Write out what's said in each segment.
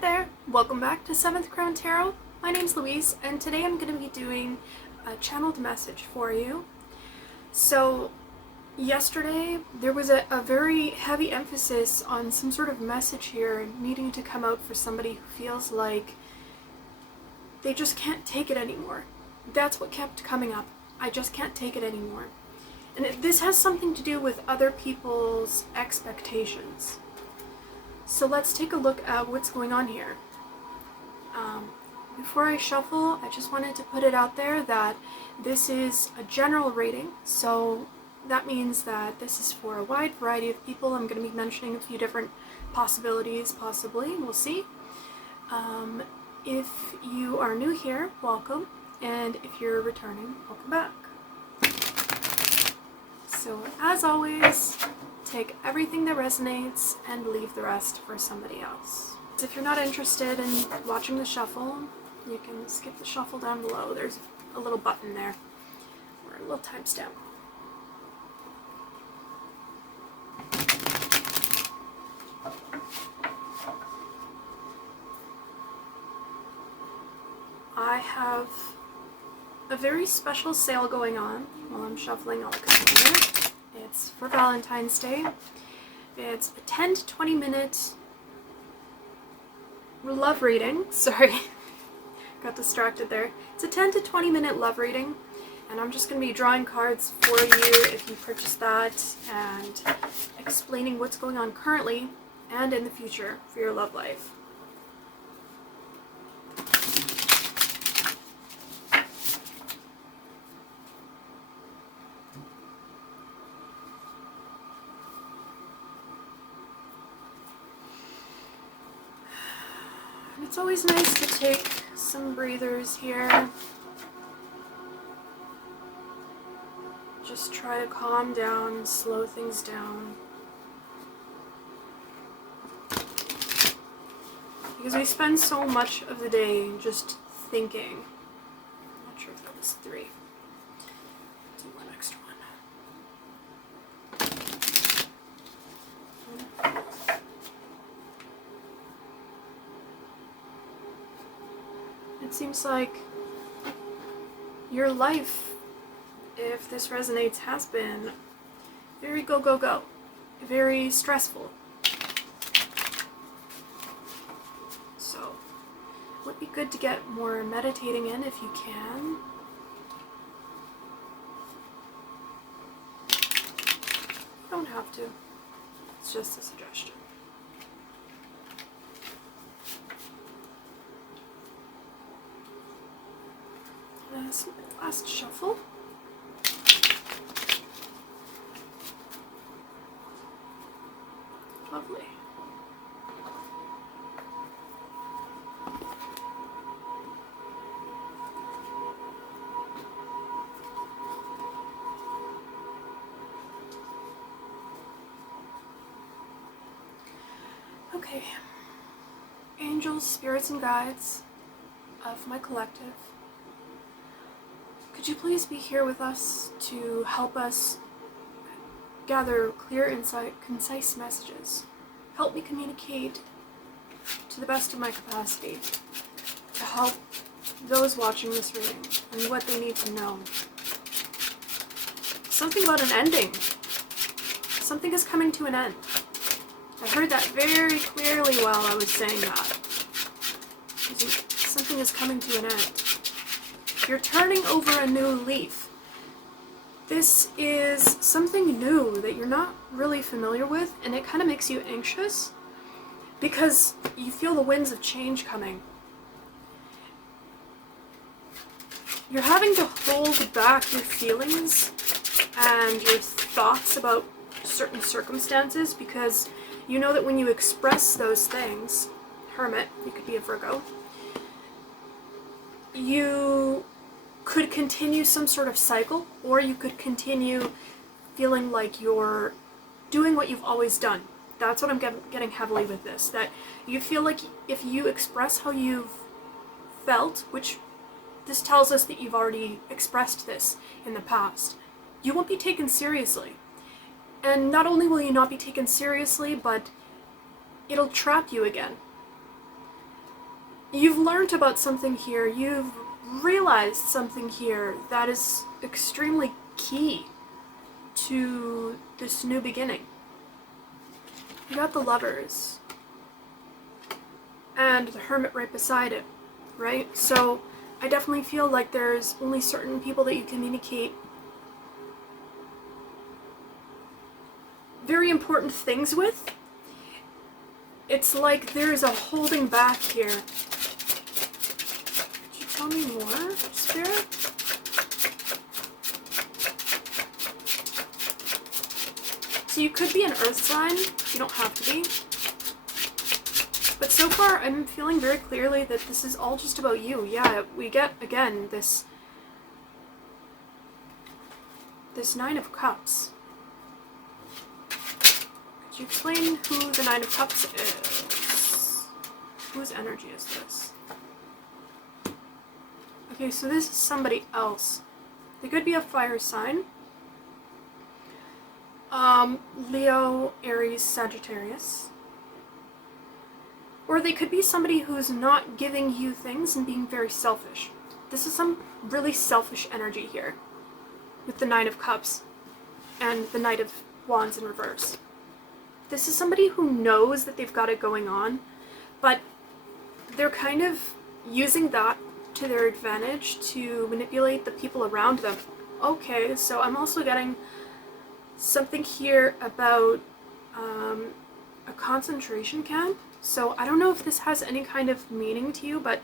there! Welcome back to 7th Crown Tarot. My name's Louise, and today I'm going to be doing a channeled message for you. So, yesterday there was a very heavy emphasis on some sort of message here needing to come out for somebody who feels like they just can't take it anymore. That's what kept coming up. I just can't take it anymore. And this has something to do with other people's expectations. So let's take a look at what's going on here. Before I shuffle, I just wanted to put it out there that this is a general reading, so that means that this is for a wide variety of people. I'm going to be mentioning a few different possibilities, possibly, we'll see. If you are new here, welcome, and if you're returning, welcome back. So as always, take everything that resonates and leave the rest for somebody else. If you're not interested in watching the shuffle, you can skip the shuffle down below. There's a little button there, or a little timestamp. I have a very special sale going on while I'm shuffling all the components. It's for Valentine's Day. It's a 10 to 20 minute love reading. Sorry, got distracted there. It's a 10 to 20 minute love reading, and I'm just going to be drawing cards for you if you purchase that and explaining what's going on currently and in the future for your love life. It's always nice to take some breathers here. Just try to calm down, slow things down. Because we spend so much of the day just thinking. I'm not sure if that was 3. Do one extra one. It seems like your life, if this resonates, has been very go, go, go. Very stressful. So, it would be good to get more meditating in if you can. You don't have to. It's just a suggestion. This is my last shuffle. Lovely. Okay. Angels, spirits, and guides of my collective, could you please be here with us to help us gather clear, insight, concise messages? Help me communicate to the best of my capacity to help those watching this reading and what they need to know. Something about an ending. Something is coming to an end. I heard that very clearly while I was saying that. Something is coming to an end. You're turning over a new leaf. This is something new that you're not really familiar with, and it kind of makes you anxious because you feel the winds of change coming. You're having to hold back your feelings and your thoughts about certain circumstances because you know that when you express those things, Hermit, you could be a Virgo, you could continue some sort of cycle, or you could continue feeling like you're doing what you've always done. That's what I'm getting heavily with this, that you feel like if you express how you've felt, which this tells us that you've already expressed this in the past, you won't be taken seriously. And not only will you not be taken seriously, but it'll trap you again. you've learned about something here, you've realized something here that is extremely key to this new beginning. You got the Lovers and the Hermit right beside it, right? So I definitely feel like there's only certain people that you communicate very important things with. It's like there's a holding back here. Could you tell me more, Spirit? So you could be an earth sign, you don't have to be. But so far I'm feeling very clearly that this is all just about you. Yeah, we get, again, this Nine of Cups. Could you explain who the Nine of Cups is? Whose energy is this? Okay, so this is somebody else. They could be a fire sign. Leo, Aries, Sagittarius. Or they could be somebody who's not giving you things and being very selfish. This is some really selfish energy here with the Nine of Cups and the Knight of Wands in reverse. This is somebody who knows that they've got it going on, but they're kind of using that to their advantage to manipulate the people around them. Okay, so I'm also getting something here about a concentration camp. So I don't know if this has any kind of meaning to you, but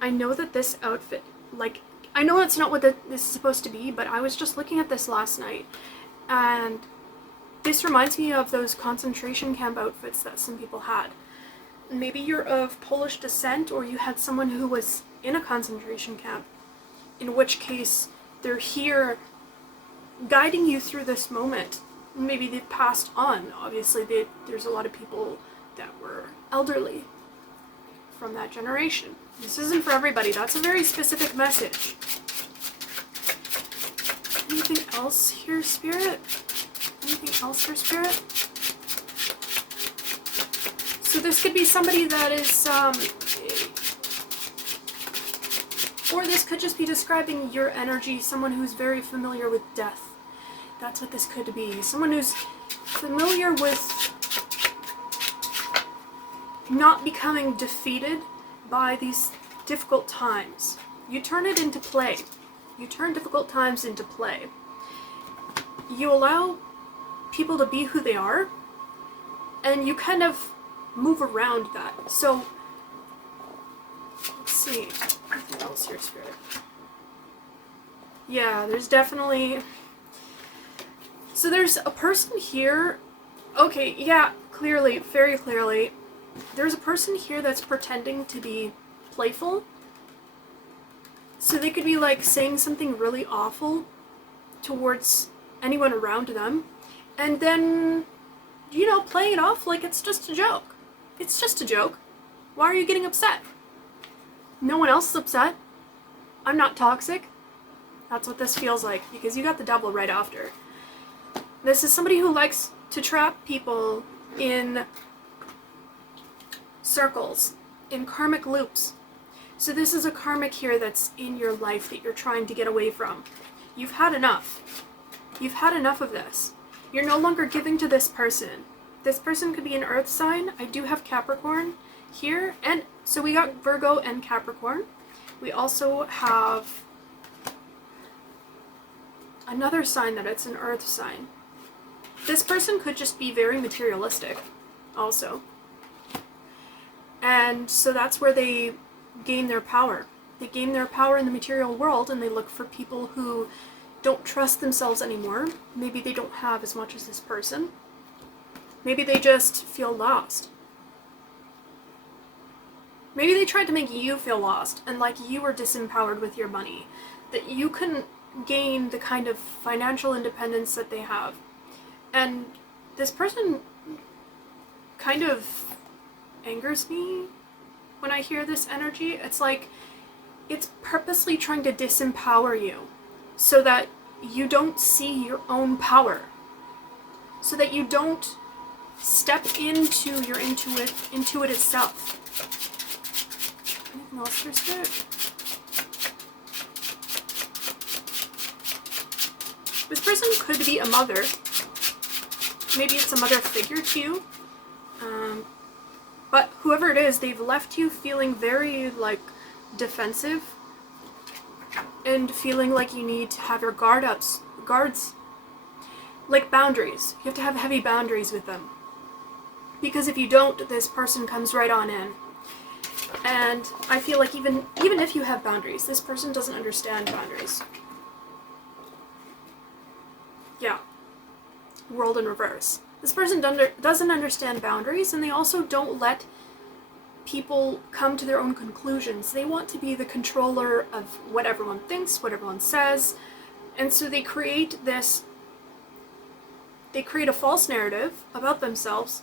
I know that this outfit, like, I know that's not what this is supposed to be, but I was just looking at this last night, and this reminds me of those concentration camp outfits that some people had. Maybe you're of Polish descent, or you had someone who was in a concentration camp, in which case they're here guiding you through this moment. Maybe they've passed on. Obviously, there's a lot of people that were elderly from that generation. This isn't for everybody. That's a very specific message. Anything else here, Spirit? Anything else here, Spirit? So this could be somebody that is, or this could just be describing your energy, someone who's very familiar with death. That's what this could be. Someone who's familiar with not becoming defeated by these difficult times. You turn it into play. You turn difficult times into play. You allow people to be who they are, and you kind of move around that. So, let's see. Anything else here, Spirit? Yeah, there's definitely... So there's a person here... Okay, yeah, clearly, very clearly. There's a person here that's pretending to be playful. So they could be like saying something really awful towards anyone around them, and then, you know, playing it off like it's just a joke. It's just a joke. Why are you getting upset? No one else is upset. I'm not toxic. That's what this feels like, because you got the double right after. This is somebody who likes to trap people in circles, in karmic loops. So this is a karmic here that's in your life that you're trying to get away from. You've had enough. You've had enough of this. You're no longer giving to this person. This person could be an earth sign. I do have Capricorn here, and so we got Virgo and Capricorn. We also have another sign that it's an earth sign. This person could just be very materialistic also. And so that's where they gain their power. They gain their power in the material world, and they look for people who don't trust themselves anymore. Maybe they don't have as much as this person. Maybe they just feel lost. Maybe they tried to make you feel lost, and like you were disempowered with your money, that you couldn't gain the kind of financial independence that they have. And this person kind of angers me when I hear this energy. It's like it's purposely trying to disempower you so that you don't see your own power, so that you don't step into your intuitive self. Anything else for Spirit? This person could be a mother. Maybe it's a mother figure to you. But whoever it is, they've left you feeling very, like, defensive. And feeling like you need to have your guards. Like boundaries. You have to have heavy boundaries with them. Because if you don't, this person comes right on in. And I feel like even if you have boundaries, this person doesn't understand boundaries. Yeah. World in reverse. This person doesn't understand boundaries, and they also don't let people come to their own conclusions. They want to be the controller of what everyone thinks, what everyone says, and so they create a false narrative about themselves,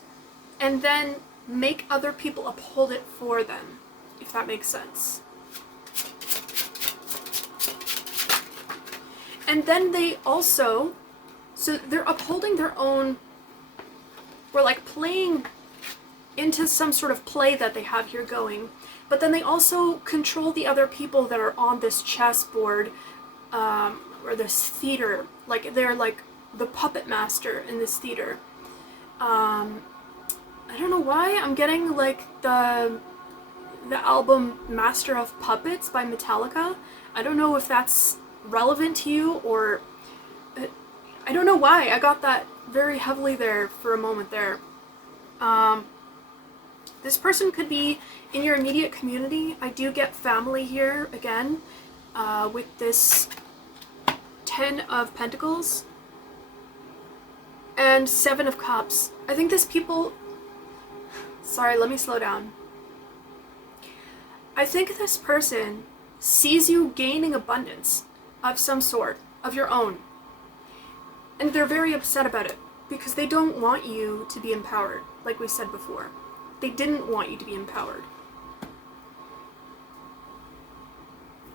and then make other people uphold it for them, if that makes sense. And then they also, so they're upholding their own, or like playing into some sort of play that they have here going, but then they also control the other people that are on this chessboard, or this theater. Like, they're like the puppet master in this theater. I don't know why I'm getting like the album Master of Puppets by Metallica. I don't know if that's relevant to you, or I don't know why I got that very heavily there for a moment there. This person could be in your immediate community. I do get family here again, with this 10 of Pentacles and 7 of Cups. I think this people... Sorry, let me slow down. I think this person sees you gaining abundance of some sort, of your own. And they're very upset about it, because they don't want you to be empowered, like we said before. They didn't want you to be empowered.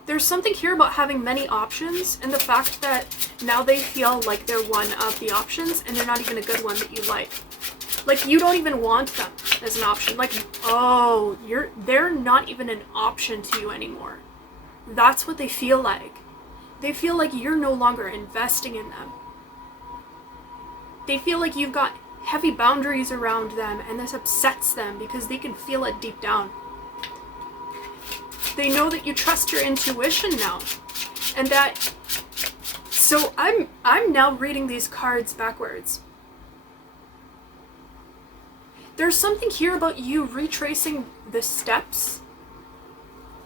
There's something here about having many options, and the fact that now they feel like they're one of the options, and they're not even a good one that you like. Like, you don't even want them as an option. Like, oh, they're not even an option to you anymore. That's what they feel like. They feel like you're no longer investing in them. They feel like you've got heavy boundaries around them, and this upsets them because they can feel it deep down. They know that you trust your intuition now, and that... So I'm now reading these cards backwards. There's something here about you retracing the steps,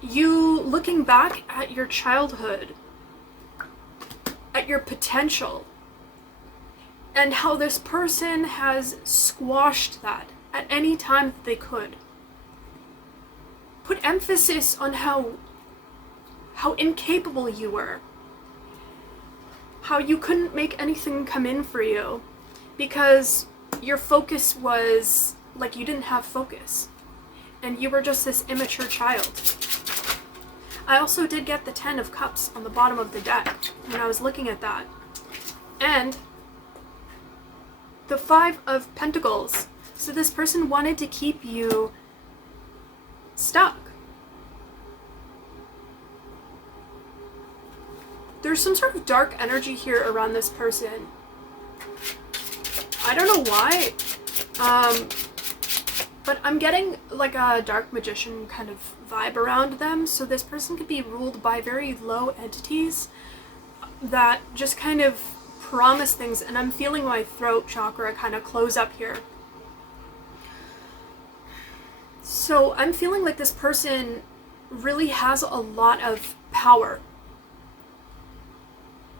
you looking back at your childhood, at your potential, and how this person has squashed that at any time that they could. Put emphasis on how incapable you were. How you couldn't make anything come in for you because your focus was like you didn't have focus. And you were just this immature child. I also did get the 10 of Cups on the bottom of the deck when I was looking at that. And the 5 of Pentacles. So this person wanted to keep you stuck. There's some sort of dark energy here around this person. I don't know why, but I'm getting like a dark magician kind of vibe around them. So this person could be ruled by very low entities that just kind of promise things, and I'm feeling my throat chakra kind of close up here. So I'm feeling like this person really has a lot of power,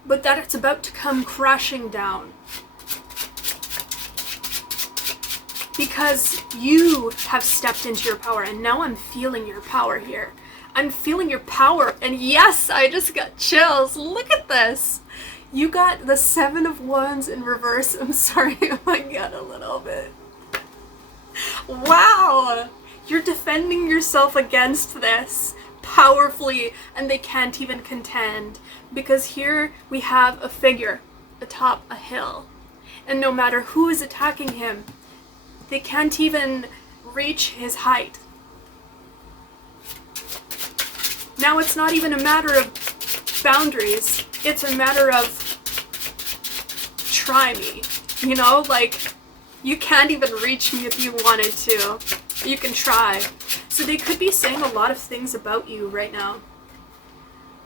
but that it's about to come crashing down. Because you have stepped into your power, and now I'm feeling your power here. I'm feeling your power, and yes, I just got chills. Look at this. You got the 7 of Wands in reverse. I'm sorry, I got a little bit. Wow! You're defending yourself against this powerfully, and they can't even contend. Because here we have a figure atop a hill. And no matter who is attacking him, they can't even reach his height. Now it's not even a matter of boundaries. It's a matter of try me. You know, like, you can't even reach me if you wanted to. You can try. So they could be saying a lot of things about you right now.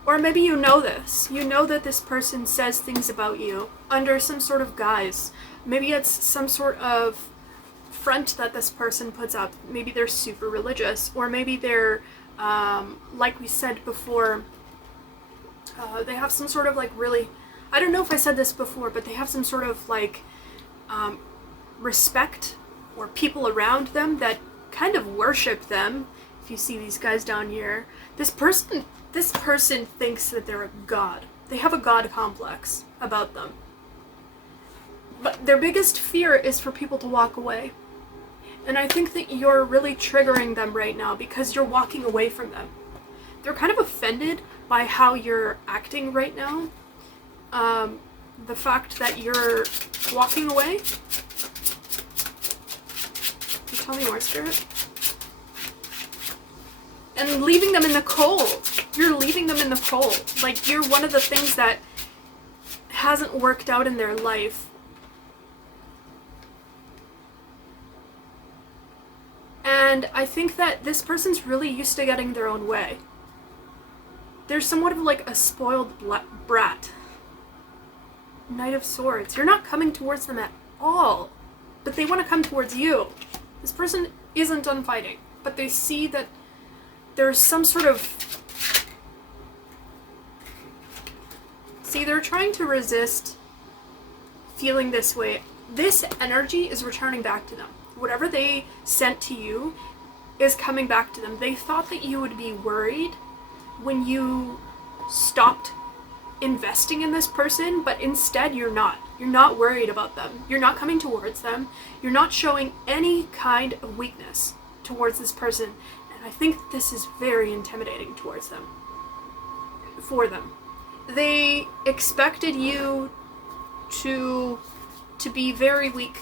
Or maybe you know this. You know that this person says things about you under some sort of guise. Maybe it's some sort of front that this person puts up. Maybe they're super religious, or maybe they're, like we said before, they have some sort of like really, I don't know if I said this before, but they have some sort of like respect or people around them that kind of worship them. If you see these guys down here, this person thinks that they're a god. They have a god complex about them. But their biggest fear is for people to walk away. And I think that you're really triggering them right now because you're walking away from them. They're kind of offended by how you're acting right now. The fact that you're walking away. Can you tell me more, Spirit? And leaving them in the cold. You're leaving them in the cold. Like, you're one of the things that hasn't worked out in their life. And I think that this person's really used to getting their own way. They're somewhat of like a spoiled brat. Knight of Swords. You're not coming towards them at all. But they want to come towards you. This person isn't done fighting. But they see that there's some sort of... See, they're trying to resist feeling this way. This energy is returning back to them. Whatever they sent to you is coming back to them. They thought that you would be worried when you stopped investing in this person, but instead you're not. You're not worried about them. You're not coming towards them. You're not showing any kind of weakness towards this person. And I think this is very intimidating towards them. For them. They expected you to be very weak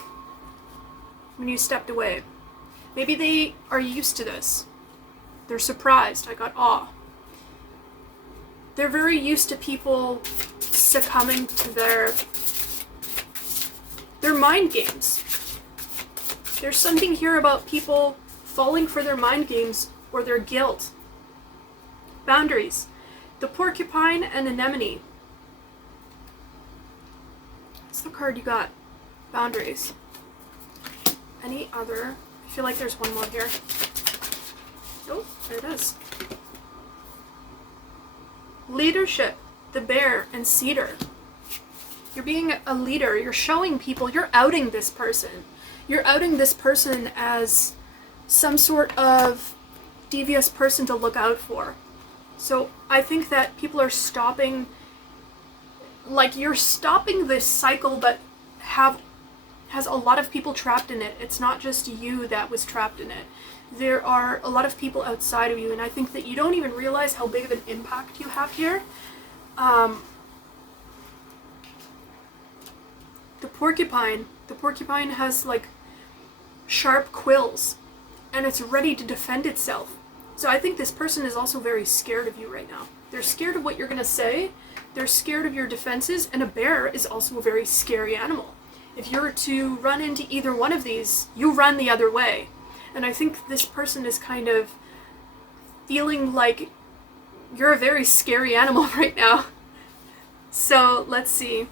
when you stepped away. Maybe they are used to this. They're surprised. I got awe. They're very used to people succumbing to their mind games. There's something here about people falling for their mind games or their guilt. Boundaries. The porcupine and anemone. What's the card you got? Boundaries. Any other? I feel like there's one more here. Oh, there it is. Leadership, the bear, and cedar. You're being a leader. You're showing people. You're outing this person. You're outing this person as some sort of devious person to look out for. So I think that people are stopping, like, you're stopping this cycle that has a lot of people trapped in it. It's not just you that was trapped in it. There are a lot of people outside of you, and I think that you don't even realize how big of an impact you have here. The porcupine has like sharp quills, and it's ready to defend itself. So I think this person is also very scared of you right now. They're scared of what you're gonna say. They're scared of your defenses, and a bear is also a very scary animal. If you're to run into either one of these, you run the other way. And I think this person is kind of feeling like you're a very scary animal right now. So let's see.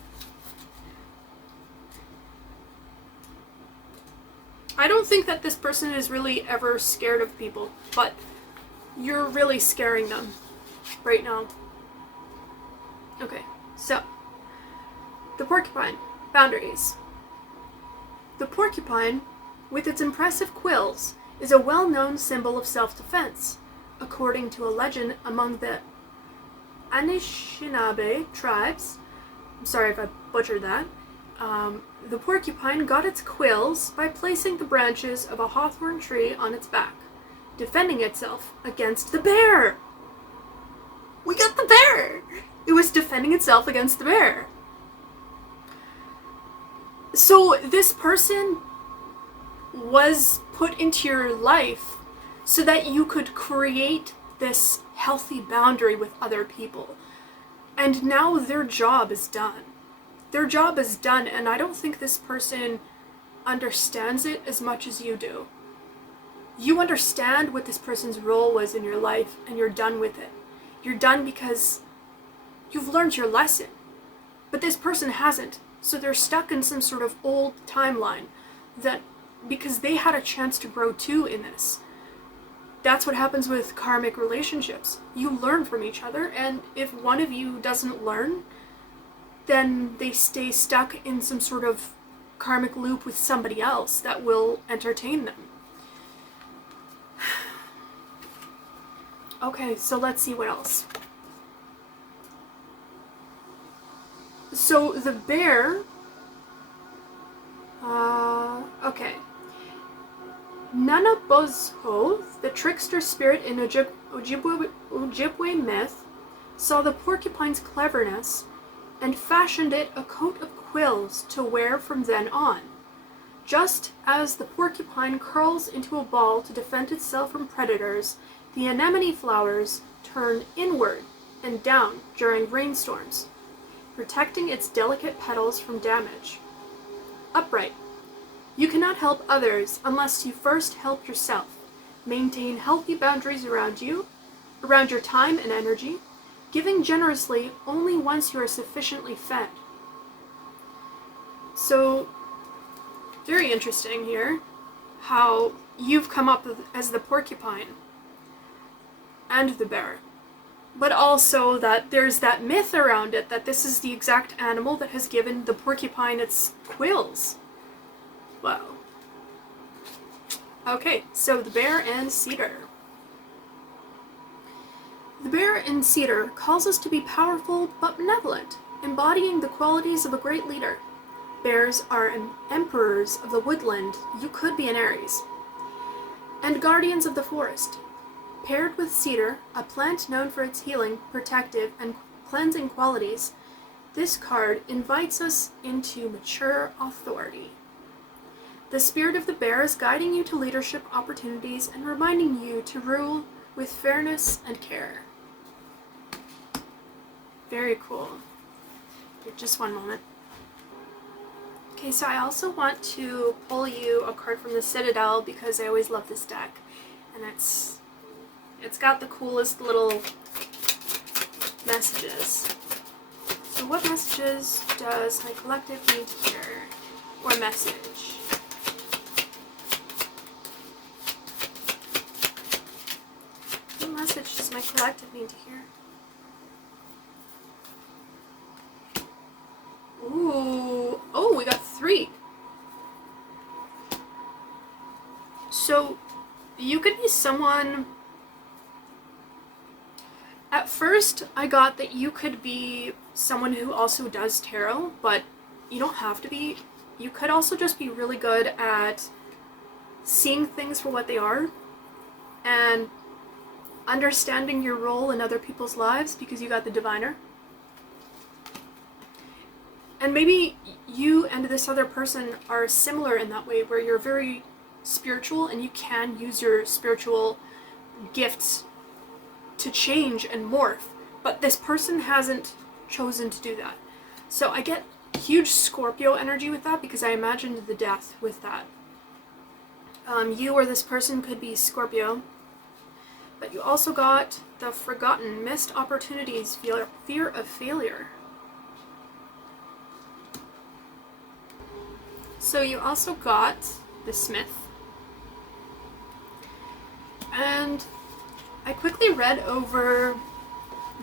I don't think that this person is really ever scared of people, but you're really scaring them right now. Okay, so the porcupine. Boundaries. The porcupine, with its impressive quills, is a well-known symbol of self-defense. According to a legend among the Anishinaabe tribes, I'm sorry if I butchered that, the porcupine got its quills by placing the branches of a hawthorn tree on its back, defending itself against the bear. We got the bear! It was defending itself against the bear. So this person was put into your life so that you could create this healthy boundary with other people. And now their job is done. Their job is done, and I don't think this person understands it as much as you do. You understand what this person's role was in your life, and you're done with it. You're done because you've learned your lesson. But this person hasn't, so they're stuck in some sort of old timeline that, because they had a chance to grow too in this. That's what happens with karmic relationships. You learn from each other, and if one of you doesn't learn, then they stay stuck in some sort of karmic loop with somebody else that will entertain them. Okay, so let's see what else. So the bear, okay. 𝙎𝙆𝙄𝙋, the trickster spirit in Ojibwe myth, saw the porcupine's cleverness and fashioned it a coat of quills to wear from then on. Just as the porcupine curls into a ball to defend itself from predators, the anemone flowers turn inward and down during rainstorms, protecting its delicate petals from damage. Upright. You cannot help others unless you first help yourself. Maintain healthy boundaries around you, around your time and energy, giving generously only once you are sufficiently fed. So, very interesting here, how you've come up as the porcupine and the bear. But also that there's that myth around it that this is the exact animal that has given the porcupine its quills. Wow. Okay, so the bear and cedar. The bear in cedar calls us to be powerful but benevolent, embodying the qualities of a great leader. Bears are emperors of the woodland. You could be an Aries. And guardians of the forest. Paired with cedar, a plant known for its healing, protective, and cleansing qualities, this card invites us into mature authority. The spirit of the bear is guiding you to leadership opportunities and reminding you to rule with fairness and care. Very cool. Just one moment. Okay, so I also want to pull you a card from the Citadel because I always love this deck. And it's got the coolest little messages. So what messages does my collective need to hear? Or message? What message does my collective need to hear? Ooh, oh, we got 3. So, you could be someone... At first, I got that you could be someone who also does tarot, but you don't have to be. You could also just be really good at seeing things for what they are and understanding your role in other people's lives because you got the diviner. And maybe you and this other person are similar in that way, where you're very spiritual and you can use your spiritual gifts to change and morph, but this person hasn't chosen to do that. So I get huge Scorpio energy with that because I imagined the death with that. You or this person could be Scorpio, but you also got the forgotten, missed opportunities, fear of failure. So you also got the Smith. And I quickly read over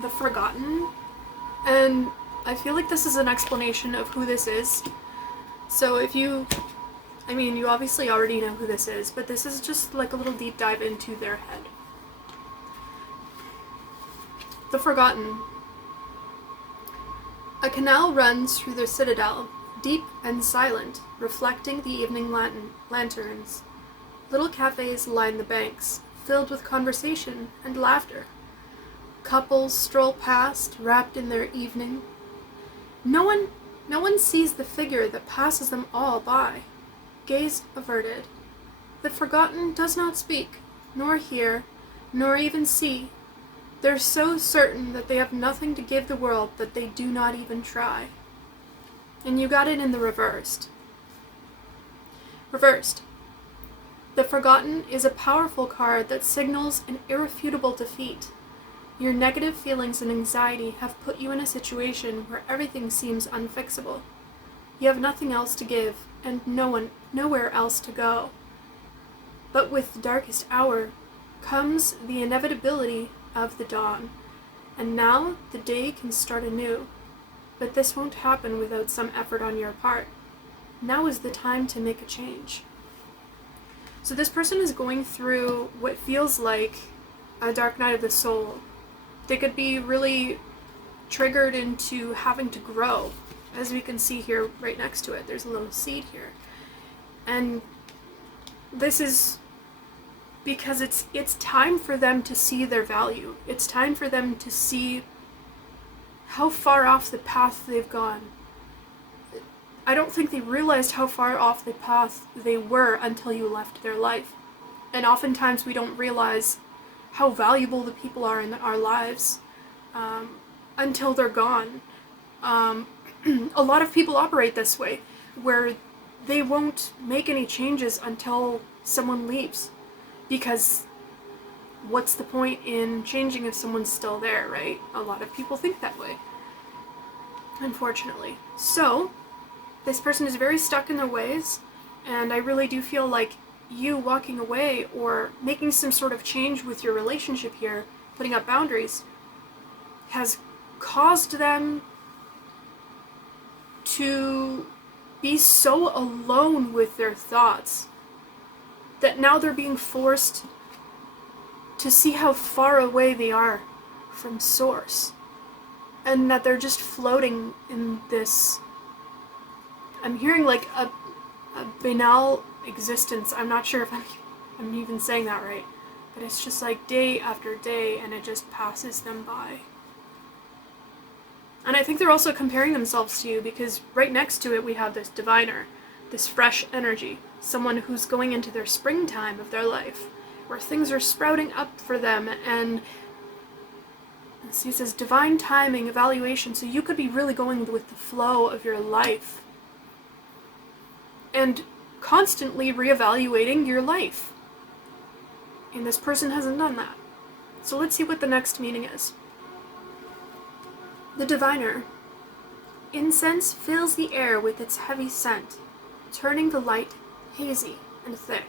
the Forgotten, and I feel like this is an explanation of who this is. So if you obviously already know who this is, but this is just like a little deep dive into their head. The Forgotten. A canal runs through the Citadel, deep and silent, reflecting the evening lanterns. Little cafes line the banks, filled with conversation and laughter. Couples stroll past, wrapped in their evening. No one sees the figure that passes them all by. Gaze averted. The Forgotten does not speak, nor hear, nor even see. They're so certain that they have nothing to give the world that they do not even try. And you got it in the reversed. Reversed. The Forgotten is a powerful card that signals an irrefutable defeat. Your negative feelings and anxiety have put you in a situation where everything seems unfixable. You have nothing else to give, and nowhere else to go. But with the darkest hour comes the inevitability of the dawn, and now the day can start anew. But this won't happen without some effort on your part. Now is the time to make a change. So this person is going through what feels like a dark night of the soul. They could be really triggered into having to grow. As we can see here right next to it, there's a little seed here. And this is because it's time for them to see their value. It's time for them to see how far off the path they've gone. I don't think they realized how far off the path they were until you left their life. And oftentimes we don't realize how valuable the people are in our lives until they're gone. A lot of people operate this way, where they won't make any changes until someone leaves. Because what's the point in changing if someone's still there, right? A lot of people think that way, unfortunately. So, this person is very stuck in their ways, and I really do feel like you walking away or making some sort of change with your relationship here, putting up boundaries, has caused them to be so alone with their thoughts that now they're being forced to see how far away they are from source, and that they're just floating in this, I'm hearing like a banal existence. I'm not sure if I'm even saying that right, but it's just like day after day, and it just passes them by. And I think they're also comparing themselves to you, because right next to it we have this diviner, this fresh energy, someone who's going into their springtime of their life, where things are sprouting up for them, and he says divine timing, evaluation, so you could be really going with the flow of your life and constantly reevaluating your life. And this person hasn't done that. So let's see what the next meaning is. The diviner. Incense fills the air with its heavy scent, turning the light hazy and thick.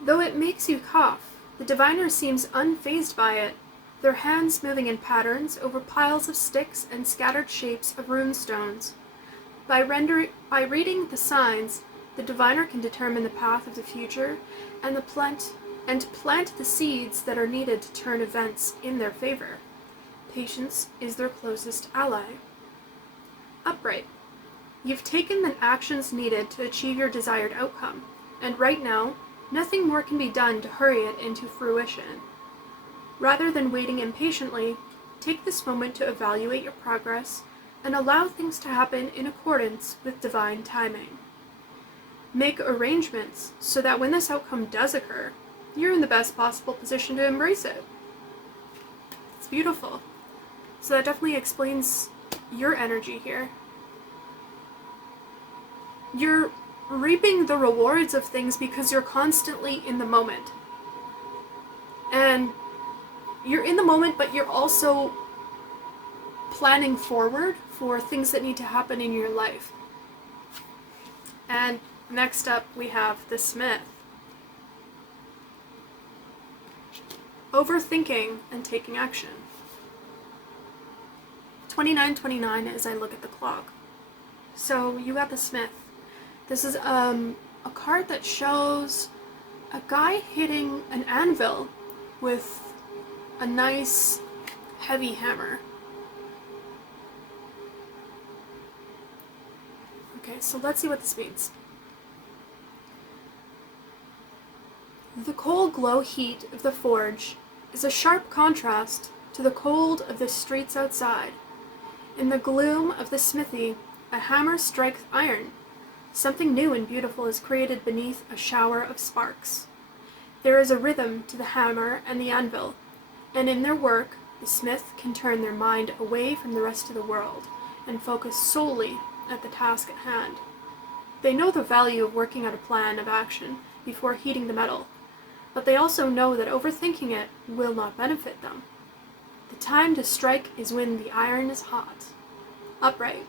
Though it makes you cough, the diviner seems unfazed by it, their hands moving in patterns over piles of sticks and scattered shapes of runestones. By reading the signs, the diviner can determine the path of the future and plant the seeds that are needed to turn events in their favor. Patience is their closest ally. Upright. You've taken the actions needed to achieve your desired outcome, and right now, nothing more can be done to hurry it into fruition. Rather than waiting impatiently, take this moment to evaluate your progress and allow things to happen in accordance with divine timing. Make arrangements so that when this outcome does occur, you're in the best possible position to embrace it. It's beautiful. So that definitely explains your energy here. You're reaping the rewards of things because you're constantly in the moment. And you're in the moment, but you're also planning forward for things that need to happen in your life. And next up we have the Smith. Overthinking and taking action. 2929 as I look at the clock. So you got the Smith. This is a card that shows a guy hitting an anvil with a nice heavy hammer. Okay, so let's see what this means. The cold glow heat of the forge is a sharp contrast to the cold of the streets outside. In the gloom of the smithy, a hammer strikes iron. Something new and beautiful is created beneath a shower of sparks. There is a rhythm to the hammer and the anvil. And in their work, the smith can turn their mind away from the rest of the world and focus solely at the task at hand. They know the value of working out a plan of action before heating the metal, but they also know that overthinking it will not benefit them. The time to strike is when the iron is hot. Upright.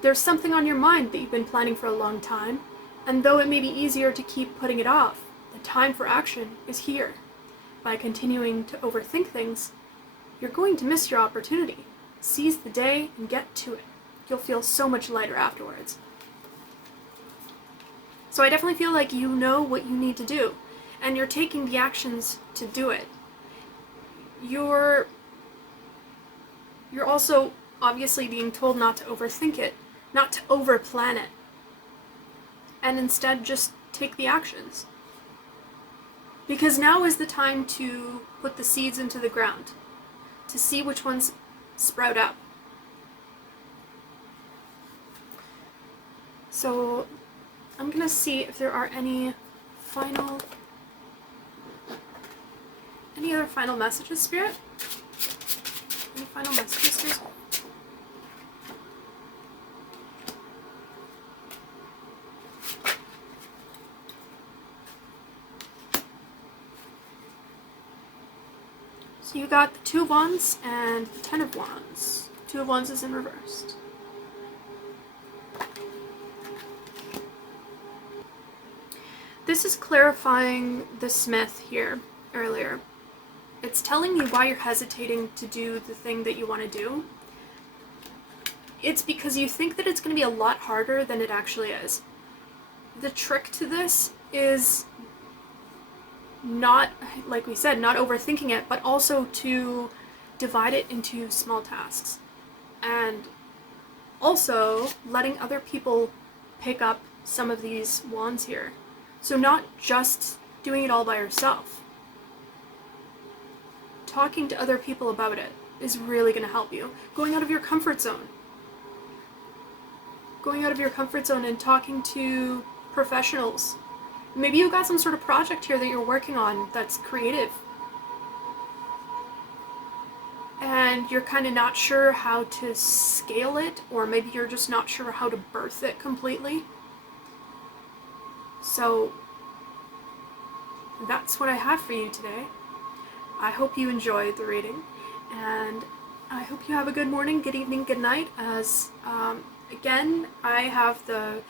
There's something on your mind that you've been planning for a long time, and though it may be easier to keep putting it off, the time for action is here. By continuing to overthink things, you're going to miss your opportunity. Seize the day and get to it. You'll feel so much lighter afterwards. So I definitely feel like you know what you need to do, and you're taking the actions to do it. You're also obviously being told not to overthink it, not to overplan it, and instead just take the actions. Because now is the time to put the seeds into the ground, to see which ones sprout up. So I'm going to see if there are any other final messages, Spirit? Any final messages here? So you got the Two of Wands and the Ten of Wands. Two of Wands is in reversed. This is clarifying the Smith here earlier. It's telling you why you're hesitating to do the thing that you want to do. It's because you think that it's going to be a lot harder than it actually is. The trick to this is not, like we said, not overthinking it, but also to divide it into small tasks. And also letting other people pick up some of these wands here. So not just doing it all by yourself. Talking to other people about it is really going to help you. Going out of your comfort zone. Going out of your comfort zone and talking to professionals. Maybe you've got some sort of project here that you're working on that's creative. And you're kind of not sure how to scale it, or maybe you're just not sure how to birth it completely. So that's what I have for you today. I hope you enjoyed the reading, and I hope you have a good morning, good evening, good night, as again, I have the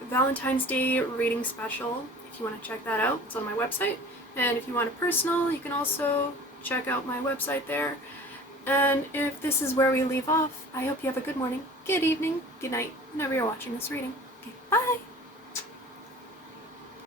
Valentine's Day reading special. If you want to check that out, it's on my website. And if you want a personal, you can also check out my website there. And if this is where we leave off, I hope you have a good morning, good evening, good night, whenever you're watching this reading. Okay, bye!